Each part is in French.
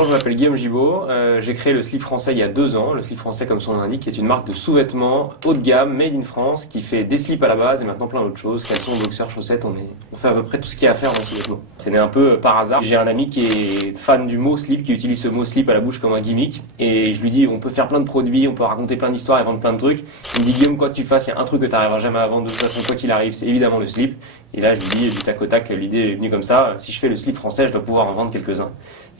Bonjour, je m'appelle Guillaume Gibaud, j'ai créé le Slip Français il y a 2 ans. Le Slip Français, comme son nom l'indique, est une marque de sous-vêtements haut de gamme, made in France, qui fait des slips à la base et maintenant plein d'autres choses, caleçons, boxers, chaussettes, on fait à peu près tout ce qu'il y a à faire dans ce vêtement. C'est né un peu par hasard. J'ai un ami qui est fan du mot slip, qui utilise ce mot slip à la bouche comme un gimmick, et je lui dis on peut faire plein de produits, on peut raconter plein d'histoires et vendre plein de trucs. Il me dit Guillaume, quoi que tu fasses, il y a un truc que tu n'arriveras jamais à vendre de toute façon, quoi qu'il arrive, c'est évidemment le slip. Et là je lui dis du tac au tac, l'idée est venue comme ça, si je fais le slip français, je dois pouvoir en vendre quelques-uns.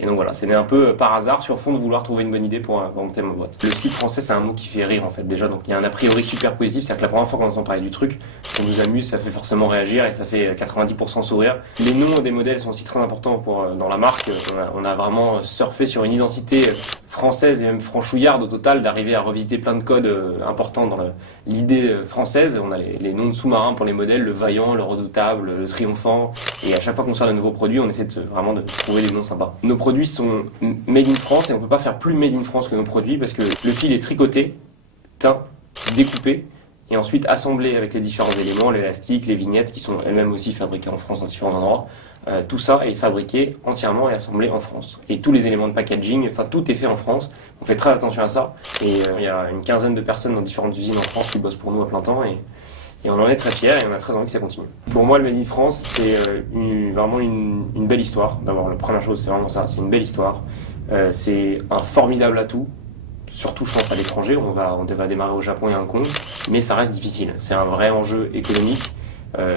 Et donc voilà, c'est né un peu par hasard sur fond de vouloir trouver une bonne idée pour monter ma boîte. Le slip français, c'est un mot qui fait rire en fait déjà, donc il y a un a priori super positif, c'est-à-dire que la première fois qu'on entend parler du truc, ça nous amuse, ça fait forcément réagir et ça fait 90% sourire. Les noms des modèles sont aussi très importants dans la marque. On a vraiment surfé sur une identité française et même franchouillarde au total, d'arriver à revisiter plein de codes importants dans l'idée française. On a les noms de sous-marins pour les modèles, le Vaillant, le Redoutable, le Triomphant, et à chaque fois qu'on sort de nouveaux produits, on essaie vraiment de trouver des noms sympas. Nos produits sont made in France et on ne peut pas faire plus made in France que nos produits parce que le fil est tricoté, teint, découpé et ensuite assemblé avec les différents éléments, l'élastique, les vignettes qui sont elles-mêmes aussi fabriquées en France dans différents endroits. Tout ça est fabriqué entièrement et assemblé en France. Et tous les éléments de packaging, enfin tout est fait en France. On fait très attention à ça. Et il y a une quinzaine de personnes dans différentes usines en France qui bossent pour nous à plein temps. Et on en est très fiers et on a très envie que ça continue. Pour moi, le Made in France, c'est vraiment une belle histoire. D'abord, la première chose, c'est vraiment ça, c'est une belle histoire. C'est un formidable atout. Surtout, je pense, à l'étranger. On va démarrer au Japon et à Hong Kong, mais ça reste difficile. C'est un vrai enjeu économique.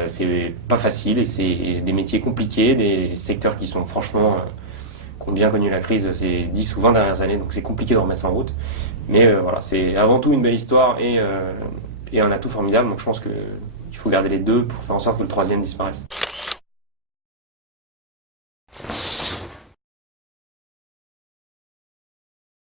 C'est pas facile et c'est des métiers compliqués, des secteurs qui sont franchement qui ont bien connu la crise ces 10 ou 20 dernières années, donc c'est compliqué de remettre ça en route. Mais voilà, c'est avant tout une belle histoire et un atout formidable, donc je pense qu'il faut garder les deux pour faire en sorte que le troisième disparaisse.